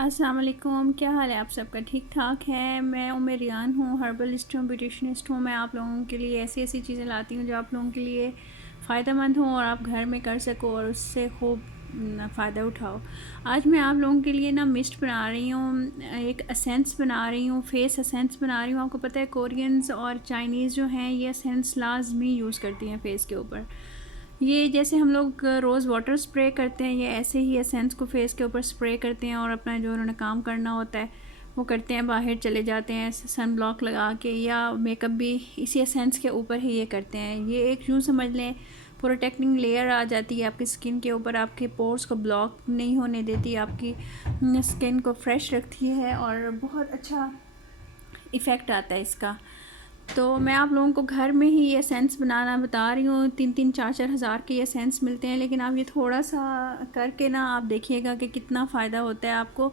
अस्सलाम वालेकुम, क्या हाल है आप सबका? ठीक ठाक है। मैं उम्मे रियान हूँ, हर्बलिस्ट हूँ, ब्यूटिशनिस्ट हूँ। मैं आप लोगों के लिए ऐसी ऐसी चीज़ें लाती हूँ जो आप लोगों के लिए फ़ायदेमंद हों और आप घर में कर सको और उससे खूब फ़ायदा उठाओ। आज मैं आप लोगों के लिए ना मिस्ट बना रही हूँ, एक एसेंस बना रही हूँ, फेस एसेंस बना रही हूँ। आपको पता है कोरियंस और चाइनीज़ जो हैं ये एसेंस लाजमी यूज़ करती हैं फेस के ऊपर। ये जैसे हम लोग रोज़ वाटर स्प्रे करते हैं, ये ऐसे ही एसेंस को फेस के ऊपर स्प्रे करते हैं और अपना जो उन्होंने काम करना होता है वो करते हैं, बाहर चले जाते हैं सन ब्लॉक लगा के, या मेकअप भी इसी एसेंस के ऊपर ही ये करते हैं। ये एक यूँ समझ लें प्रोटेक्टिंग लेयर आ जाती है आपकी स्किन के ऊपर, आपके पोर्स को ब्लॉक नहीं होने देती, आपकी स्किन को फ्रेश रखती है और बहुत अच्छा इफ़ेक्ट आता है इसका। तो मैं आप लोगों को घर में ही ये सेंस बनाना बता रही हूँ। 3-4 हज़ार के ये सेंस मिलते हैं, लेकिन आप ये थोड़ा सा करके ना आप देखिएगा कि कितना फ़ायदा होता है आपको।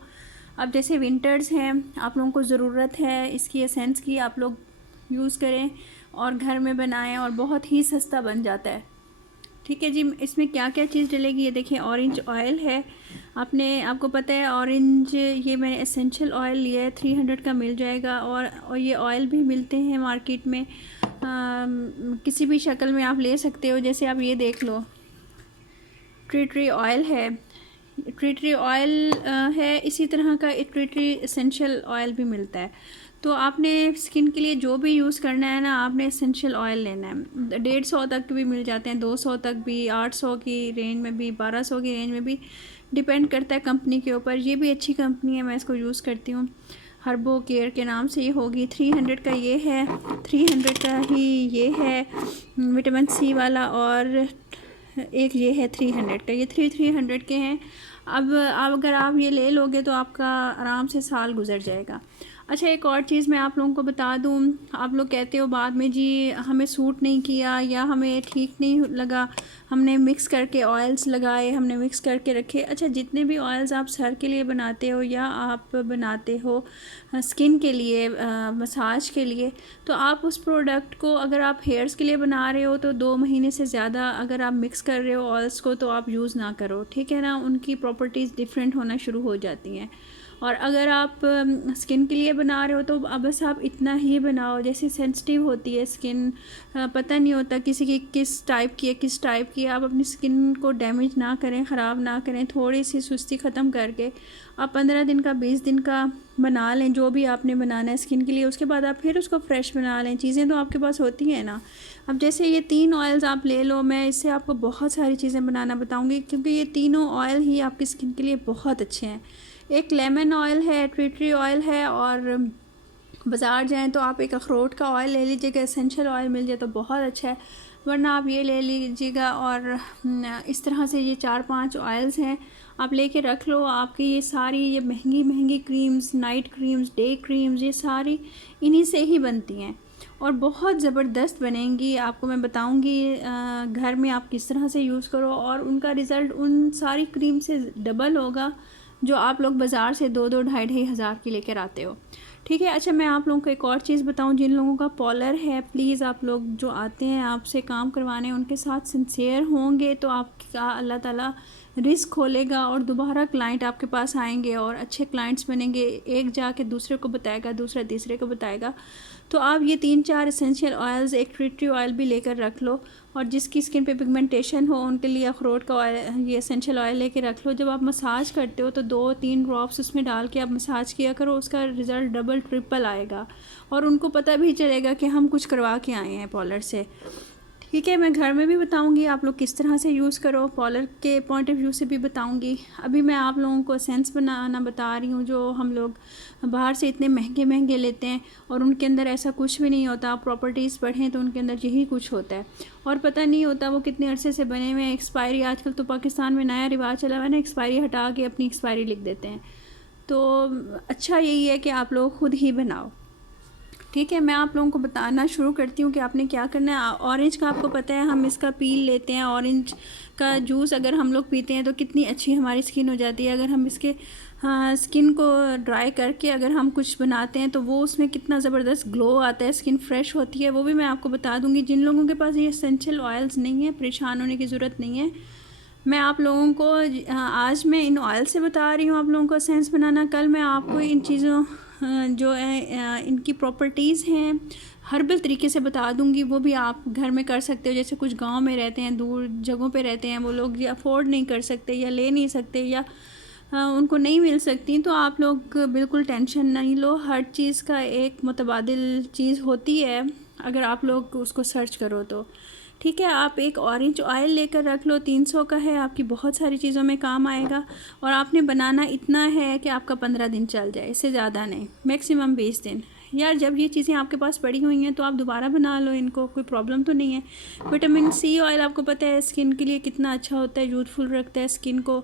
अब जैसे विंटर्स हैं, आप लोगों को ज़रूरत है इसकी एसेंस की, आप लोग यूज़ करें और घर में बनाएं और बहुत ही सस्ता बन जाता है। ठीक है जी। इसमें क्या क्या चीज़ डलेगी ये देखिए। ऑरेंज ऑयल है, आपको पता है ऑरेंज, ये मैंने एसेंशियल ऑयल लिया है, 300 का मिल जाएगा। और ये ऑयल भी मिलते हैं मार्केट में, किसी भी शक्ल में आप ले सकते हो। जैसे आप ये देख लो, ट्री ऑयल है, ट्री ऑयल है, इसी तरह का ट्री एसेंशियल ऑयल भी मिलता है। तो आपने स्किन के लिए जो भी यूज़ करना है ना, आपने एसेंशियल ऑयल लेना है। 150 तक भी मिल जाते हैं, 200 तक भी, 800 की रेंज में भी, 1200 की रेंज में भी, डिपेंड करता है कंपनी के ऊपर। ये भी अच्छी कंपनी है, मैं इसको यूज़ करती हूँ, हर्बो केयर के नाम से ये होगी। 300 का ये है, 300 का ही ये है विटामिन सी वाला, और एक ये है 300 का। ये 300 के हैं। अब अगर आप ये ले लोगे तो आपका आराम से साल गुजर जाएगा। अच्छा, एक और चीज़ मैं आप लोगों को बता दूं, आप लोग कहते हो बाद में जी हमें सूट नहीं किया या हमें ठीक नहीं लगा, हमने मिक्स करके ऑयल्स लगाए, हमने मिक्स करके रखे। अच्छा, जितने भी ऑयल्स आप सर के लिए बनाते हो या आप बनाते हो स्किन के लिए, मसाज के लिए, तो आप उस प्रोडक्ट को अगर आप हेयर्स के लिए बना रहे हो तो 2 महीने से ज़्यादा अगर आप मिक्स कर रहे हो ऑयल्स को तो आप यूज़ ना करो, ठीक है ना। उनकी प्रॉपर्टीज़ डिफरेंट होना शुरू हो जाती हैं। और अगर आप स्किन के लिए बना रहे हो तो अब बस आप इतना ही बनाओ। जैसे सेंसिटिव होती है स्किन, पता नहीं होता किसी की किस टाइप की है, किस टाइप की है। आप अपनी स्किन को डैमेज ना करें, ख़राब ना करें, थोड़ी सी सुस्ती ख़त्म करके आप 15 दिन का, 20 दिन का बना लें जो भी आपने बनाना है स्किन के लिए। उसके बाद आप फिर उसको फ्रेश बना लें। चीज़ें तो आपके पास होती हैं ना। अब जैसे ये 3 ऑयल्स आप ले लो, मैं इससे आपको बहुत सारी चीज़ें बनाना बताऊँगी, क्योंकि ये तीनों ऑयल ही आपकी स्किन के लिए बहुत अच्छे हैं। एक लेमन ऑयल है, ट्री ऑयल है, और बाज़ार जाएं तो आप एक अखरोट का ऑयल ले लीजिएगा, एसेंशियल ऑयल मिल जाए तो बहुत अच्छा है, वरना आप ये ले लीजिएगा। और इस तरह से ये 4-5 ऑयल्स हैं, आप लेके रख लो। आपकी ये सारी ये महंगी महंगी creams, night creams, day creams, ये सारी इन्हीं से ही बनती हैं और बहुत ज़बरदस्त बनेंगी। आपको मैं बताऊंगी घर में आप किस तरह से यूज़ करो और उनका रिज़ल्ट उन सारी क्रीम से डबल होगा जो आप लोग बाज़ार से 2-2, 2,500 हज़ार की लेकर आते हो, ठीक है। अच्छा, मैं आप लोगों को एक और चीज़ बताऊं, जिन लोगों का पॉलर है, प्लीज़ आप लोग जो आते हैं आपसे काम करवाने, उनके साथ सिंसियर होंगे तो आपका अल्लाह ताला रिस्क खोलेगा और दोबारा क्लाइंट आपके पास आएंगे और अच्छे क्लाइंट्स बनेंगे। एक जाके दूसरे को बताएगा, दूसरा तीसरे को बताएगा। तो आप ये 3-4 एसेंशियल ऑयल्स, एक ट्री ऑयल भी लेकर रख लो, और जिसकी स्किन पे पिगमेंटेशन हो उनके लिए अखरोट का ऑयल, ये एसेंशियल ऑयल लेके रख लो। जब आप मसाज करते हो तो 2-3 ड्रॉप्स उसमें डाल के आप मसाज किया करो, उसका रिज़ल्ट डबल ट्रिपल आएगा और उनको पता भी चलेगा कि हम कुछ करवा के आए हैं पॉलर से, ठीक है। मैं घर में भी बताऊंगी आप लोग किस तरह से यूज़ करो, पॉलर के पॉइंट ऑफ व्यू से भी बताऊंगी। अभी मैं आप लोगों को एसेंस बनाना बता रही हूँ जो हम लोग बाहर से इतने महंगे महंगे लेते हैं और उनके अंदर ऐसा कुछ भी नहीं होता। आप प्रॉपर्टीज़ पढ़ें तो उनके अंदर यही कुछ होता है और पता नहीं होता वो कितने अरसे से बने हुए हैं। एक्सपायरी, आजकल तो पाकिस्तान में नया रिवाज चला हुआ है ना, एक्सपायरी हटा के अपनी एक्सपायरी लिख देते हैं। तो अच्छा यही है कि आप लोग ख़ुद ही बनाओ, ठीक है। मैं आप लोगों को बताना शुरू करती हूँ कि आपने क्या करना है। ऑरेंज का आपको पता है, हम इसका पील लेते हैं, ऑरेंज का जूस अगर हम लोग पीते हैं तो कितनी अच्छी हमारी स्किन हो जाती है। अगर हम इसके स्किन को ड्राई करके अगर हम कुछ बनाते हैं तो वो उसमें कितना ज़बरदस्त ग्लो आता है, स्किन फ्रेश होती है। वो भी मैं आपको बता दूँगी। जिन लोगों के पास ये एसेंशियल ऑयल्स नहीं है, परेशान होने की ज़रूरत नहीं है। मैं आप लोगों को आज मैं इन ऑयल से बता रही हूँ आप लोगों को एसेंस बनाना। कल मैं आपको इन चीज़ों जो है इनकी प्रॉपर्टीज़ हैं हर्बल तरीके से बता दूंगी, वो भी आप घर में कर सकते हो। जैसे कुछ गांव में रहते हैं, दूर जगहों पे रहते हैं, वो लोग ये अफोर्ड नहीं कर सकते या ले नहीं सकते या उनको नहीं मिल सकती, तो आप लोग बिल्कुल टेंशन नहीं लो। हर चीज़ का एक मुतबादिल चीज़ होती है अगर आप लोग उसको सर्च करो तो। ठीक है, आप एक ऑरेंज ऑयल लेकर रख लो, 300 का है, आपकी बहुत सारी चीज़ों में काम आएगा। और आपने बनाना इतना है कि आपका 15 दिन चल जाए, इससे ज़्यादा नहीं, मैक्सिमम 20 दिन। यार जब ये चीज़ें आपके पास पड़ी हुई हैं तो आप दोबारा बना लो इनको, कोई प्रॉब्लम तो नहीं है। विटामिन सी ऑयल आपको पता है स्किन के लिए कितना अच्छा होता है, यूथफुल रखता है स्किन को,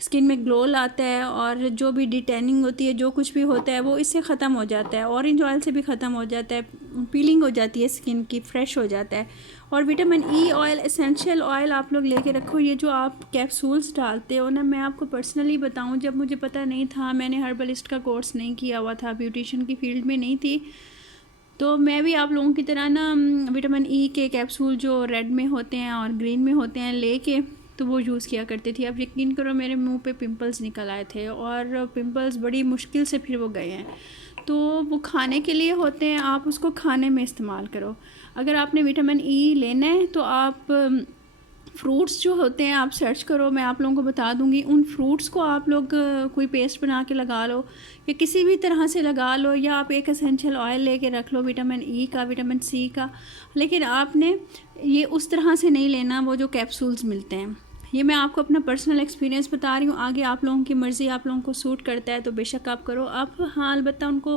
स्किन में ग्लो लाता है, और जो भी डिटेनिंग होती है, जो कुछ भी होता है वो इससे ख़त्म हो जाता है। ऑरेंज ऑयल से भी ख़त्म हो जाता है, पीलिंग हो जाती है स्किन की, फ्रेश हो जाता है। और vitamin E oil, essential oil आप लोग लेके रखो। ये जो आप कैप्सूल्स डालते हो ना, मैं आपको पर्सनली बताऊं, जब मुझे पता नहीं था, मैंने हर्बलिस्ट का कोर्स नहीं किया हुआ था, ब्यूटिशियन की फील्ड में नहीं थी, तो मैं भी आप लोगों की तरह ना विटामिन ई के कैप्सूल जो रेड में होते हैं और ग्रीन में होते हैं लेके तो वो यूज़ किया करती थी। अब यकीन करो मेरे मुंह पे पिंपल्स निकल आए थे, और पिंपल्स बड़ी मुश्किल से फिर वो गए हैं। तो वो खाने के लिए होते हैं, आप उसको खाने में इस्तेमाल करो। अगर आपने विटामिन ई लेना है तो आप फ्रूट्स जो होते हैं आप सर्च करो, मैं आप लोगों को बता दूंगी। उन फ्रूट्स को आप लोग कोई पेस्ट बना के लगा लो या किसी भी तरह से लगा लो, या आप एक एसेंशियल ऑयल लेके रख लो विटामिन ई का, विटामिन सी का। लेकिन आपने ये उस तरह से नहीं लेना वो जो कैप्सूल्स मिलते हैं। ये मैं आपको अपना पर्सनल एक्सपीरियंस बता रही हूँ, आगे आप लोगों की मर्ज़ी, आप लोगों को सूट करता है तो बेशक आप करो। आप हाँ अलबत्ता उनको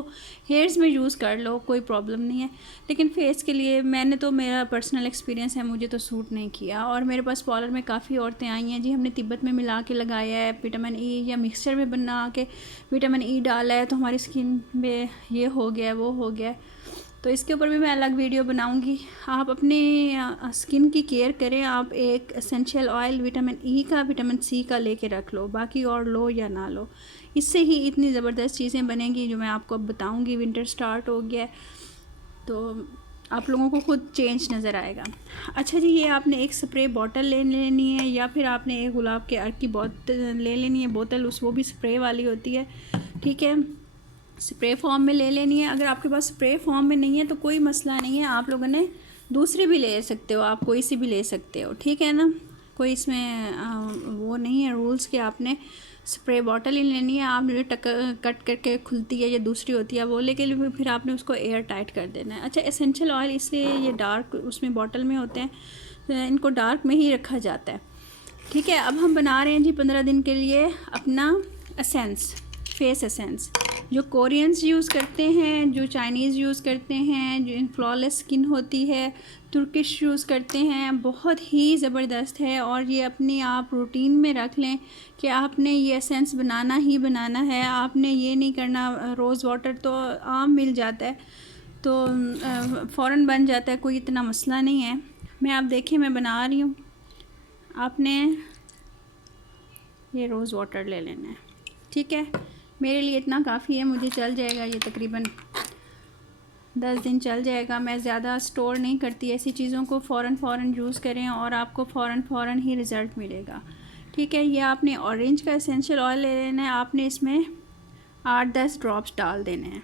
हेयर्स में यूज़ कर लो, कोई प्रॉब्लम नहीं है, लेकिन फेस के लिए मैंने तो, मेरा पर्सनल एक्सपीरियंस है, मुझे तो सूट नहीं किया। और मेरे पास पार्लर में काफ़ी औरतें आई हैं जी, हमने तिब्बत में मिला के लगाया है विटामिन ई, या मिक्सचर में बना के विटामिन ई डाला है तो हमारी स्किन में ये हो गया है, वो हो गया है। तो इसके ऊपर भी मैं अलग वीडियो बनाऊंगी। आप अपने स्किन की केयर करें, आप एक एसेंशियल ऑयल विटामिन ई का, विटामिन सी का लेके रख लो, बाकी और लो या ना लो, इससे ही इतनी ज़बरदस्त चीज़ें बनेंगी जो मैं आपको अब बताऊंगी। विंटर स्टार्ट हो गया है तो आप लोगों को खुद चेंज नज़र आएगा। अच्छा जी, ये आपने एक स्प्रे बॉटल ले लेनी है, या फिर आपने एक गुलाब के अर्क की बोतल ले लेनी है, बोतल उस वो भी स्प्रे वाली होती है, ठीक है, स्प्रे फॉर्म में ले लेनी है। अगर आपके पास स्प्रे फॉर्म में नहीं है तो कोई मसला नहीं है, आप लोगों ने दूसरी भी ले सकते हो, आप कोई सी भी ले सकते हो, ठीक है ना, कोई इसमें वो नहीं है रूल्स कि आपने स्प्रे बॉटल ही लेनी है। आप जो कट करके खुलती है या दूसरी होती है वो लेके फिर आपने उसको एयर टाइट कर देना है। अच्छा, एसेंशियल ऑयल इसलिए ये डार्क उसमें बॉटल में होते हैं, इनको डार्क में ही रखा जाता है, ठीक है। अब हम बना रहे हैं जी 15 दिन के लिए अपना एसेंस, फेस एसेंस, जो कोरियंस यूज़ करते हैं, जो चाइनीज़ यूज़ करते हैं, जो फ्लॉलेस स्किन होती है, तुर्किश यूज़ करते हैं, बहुत ही ज़बरदस्त है। और ये अपने आप रूटीन में रख लें कि आपने ये एसेंस बनाना ही बनाना है। आपने ये नहीं करना, रोज़ वाटर तो आम मिल जाता है तो फ़ौरन बन जाता है, कोई इतना मसला नहीं है। मैं आप देखिए मैं बना रही हूँ, आपने ये रोज़ वाटर ले लेना है, ठीक है। मेरे लिए इतना काफ़ी है, मुझे चल जाएगा, ये तकरीबन 10 दिन चल जाएगा। मैं ज़्यादा स्टोर नहीं करती ऐसी चीज़ों को, फ़ौरन यूज़ करें और आपको फ़ौरन ही रिज़ल्ट मिलेगा, ठीक है। ये आपने ऑरेंज का एसेंशियल ऑयल ले लेना है, आपने इसमें 8-10 ड्रॉप्स डाल देने हैं,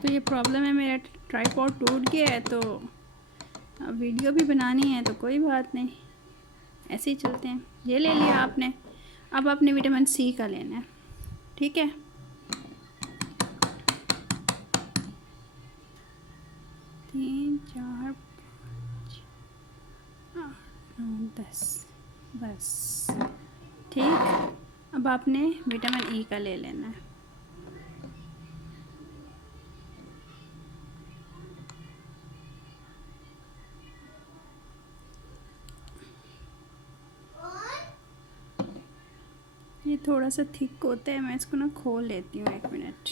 तो ये प्रॉब्लम है, मेरा ट्राइपॉड टूट गया है तो अब वीडियो भी बनानी है तो कोई बात नहीं, ऐसे ही चलते हैं। ये ले लिया आपने, अब आपने विटामिन सी का लेना है, ठीक है। 3 4 5 8 9 10 बस, ठीक। अब आपने विटामिन ई का ले लेना है, ये थोड़ा सा थिक होता है, मैं इसको ना खोल लेती हूँ, 1 मिनट।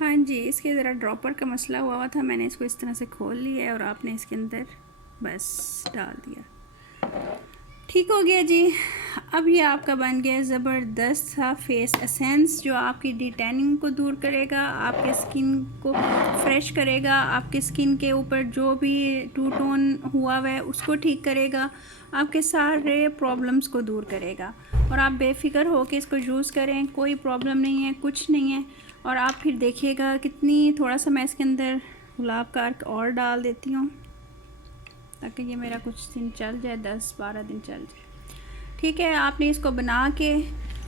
हाँ जी, इसके ज़रा ड्रॉपर का मसला हुआ था, मैंने इसको इस तरह से खोल लिया है और आपने इसके अंदर बस डाल दिया, ठीक हो गया जी। अब ये आपका बन गया ज़बरदस्त सा फेस एसेंस, जो आपकी डिटैनिंग को दूर करेगा, आपके स्किन को फ्रेश करेगा, आपके स्किन के ऊपर जो भी टू टोन हुआ हुआ है उसको ठीक करेगा, आपके सारे प्रॉब्लम्स को दूर करेगा। और आप बेफिक्र हो के इसको यूज़ करें, कोई प्रॉब्लम नहीं है, कुछ नहीं है। और आप फिर देखिएगा कितनी, थोड़ा सा मैं इसके अंदर गुलाब का अर्क और डाल देती हूँ ताकि ये मेरा कुछ दिन चल जाए, 10-12 दिन चल जाए। ठीक है, आपने इसको बना के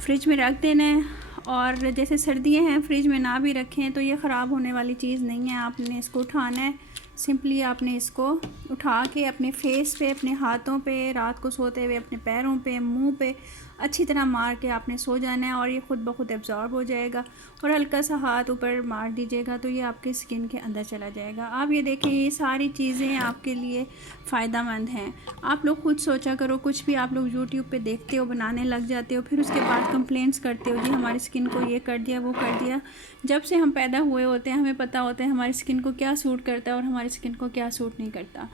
फ्रिज में रख देना है। और जैसे सर्दियाँ हैं, फ्रिज में ना भी रखें तो ये ख़राब होने वाली चीज़ नहीं है। आपने इसको उठाना है, सिंपली आपने इसको उठा के अपने फेस पे, अपने हाथों पे, रात को सोते हुए अपने पैरों पे, मुंह पे अच्छी तरह मार के आपने सो जाना है और ये ख़ुद ब खुद एब्जॉर्ब हो जाएगा। और हल्का सा हाथ ऊपर मार दीजिएगा तो ये आपके स्किन के अंदर चला जाएगा। आप ये देखें, ये सारी चीज़ें आपके लिए फ़ायदा मंद हैं। आप लोग खुद सोचा करो, कुछ भी आप लोग यूट्यूब पे देखते हो, बनाने लग जाते हो, फिर उसके बाद कंप्लेंट्स करते हो जी हमारी स्किन को ये कर दिया, वो कर दिया। जब से हम पैदा हुए होते हैं हमें पता होता है हमारी स्किन को क्या सूट करता है और हमारी स्किन को क्या सूट नहीं करता।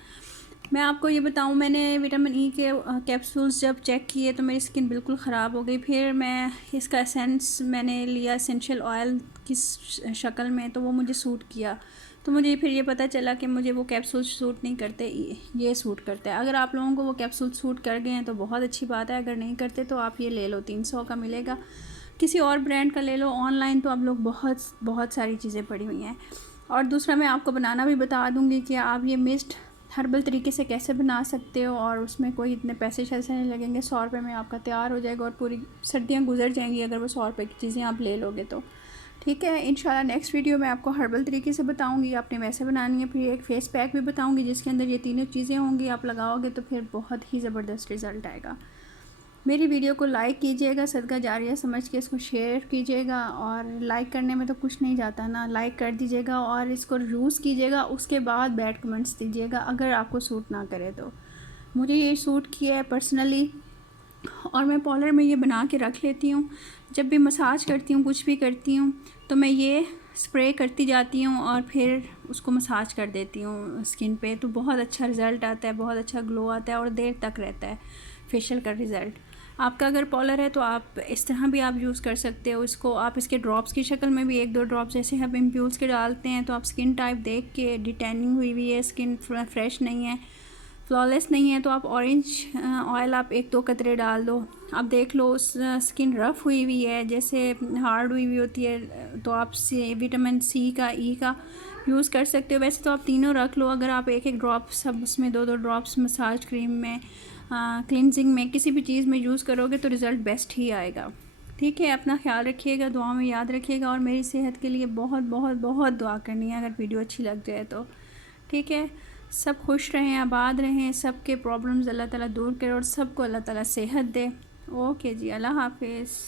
मैं आपको ये बताऊं, मैंने विटामिन ई के कैप्सूल्स जब चेक किए तो मेरी स्किन बिल्कुल ख़राब हो गई। फिर मैं इसका एसेंस मैंने लिया एसेंशियल ऑयल की शक्ल में, तो वो मुझे सूट किया। तो मुझे फिर ये पता चला कि मुझे वो कैप्सूल सूट नहीं करते, ये सूट करता है। अगर आप लोगों को वो कैप्सूल सूट कर गए हैं तो बहुत अच्छी बात है, अगर नहीं करते तो आप ये ले लो, 300 का मिलेगा, किसी और ब्रांड का ले लो। ऑनलाइन तो आप लोग बहुत सारी चीज़ें पड़ी हुई हैं। और दूसरा मैं आपको बनाना भी बता दूँगी कि आप ये मिस्ट हर्बल तरीके से कैसे बना सकते हो और उसमें कोई इतने पैसे शैसे नहीं लगेंगे। 100 रुपये में आपका तैयार हो जाएगा और पूरी सर्दियाँ गुजर जाएंगी अगर वो 100 रुपये की चीज़ें आप ले लोगे तो। ठीक है, इंशाल्लाह नेक्स्ट वीडियो में आपको हर्बल तरीके से बताऊंगी, आपने वैसे बनानी है। फिर एक फ़ेस पैक भी बताऊंगी जिसके अंदर ये तीनों चीज़ें होंगी, आप लगाओगे तो फिर बहुत ही ज़बरदस्त रिज़ल्ट आएगा। मेरी वीडियो को लाइक कीजिएगा, सदका जारिया समझ के इसको शेयर कीजिएगा। और लाइक करने में तो कुछ नहीं जाता ना, लाइक कर दीजिएगा और इसको यूज़ कीजिएगा। उसके बाद बैड कमेंट्स दीजिएगा अगर आपको सूट ना करे तो। मुझे ये सूट किया है पर्सनली और मैं पार्लर में ये बना के रख लेती हूँ। जब भी मसाज करती हूँ, कुछ भी करती हूँ, तो मैं ये स्प्रे करती जाती हूँ और फिर उसको मसाज कर देती हूँ स्किन पे। तो बहुत अच्छा रिज़ल्ट आता है, बहुत अच्छा ग्लो आता है और देर तक रहता है फेशियल का रिज़ल्ट। आपका अगर पॉलर है तो आप इस तरह भी आप यूज़ कर सकते हो इसको। आप इसके ड्रॉप्स की शक्ल में भी 1-2 ड्रॉप्स जैसे हम इम्प्यूल्स के डालते हैं, तो आप स्किन टाइप देख के, डिटैनिंग हुई हुई है, स्किन फ्रेश नहीं है, फ्लॉलेस नहीं है, तो आप ऑरेंज ऑयल आप 1-2 कतरे डाल दो। आप देख लो स्किन रफ़ हुई हुई है, जैसे हार्ड हुई हुई होती है, तो आप विटामिन सी का, ई का यूज़ कर सकते हो। वैसे तो आप तीनों रख लो। अगर आप 1-1 ड्रॉप सब उसमें 2-2 ड्रॉप्स मसाज क्रीम में, क्लिनजिंग में, किसी भी चीज़ में यूज़ करोगे तो रिज़ल्ट बेस्ट ही आएगा। ठीक है, अपना ख्याल रखिएगा, दुआ में याद रखिएगा और मेरी सेहत के लिए बहुत बहुत बहुत दुआ करनी है अगर वीडियो अच्छी लग जाए तो। ठीक है, सब खुश रहें, आबाद रहें, सबके प्रॉब्लम्स अल्लाह ताला दूर करे और सबको अल्लाह ताला सेहत दे। ओके जी, अल्लाह हाफिज़।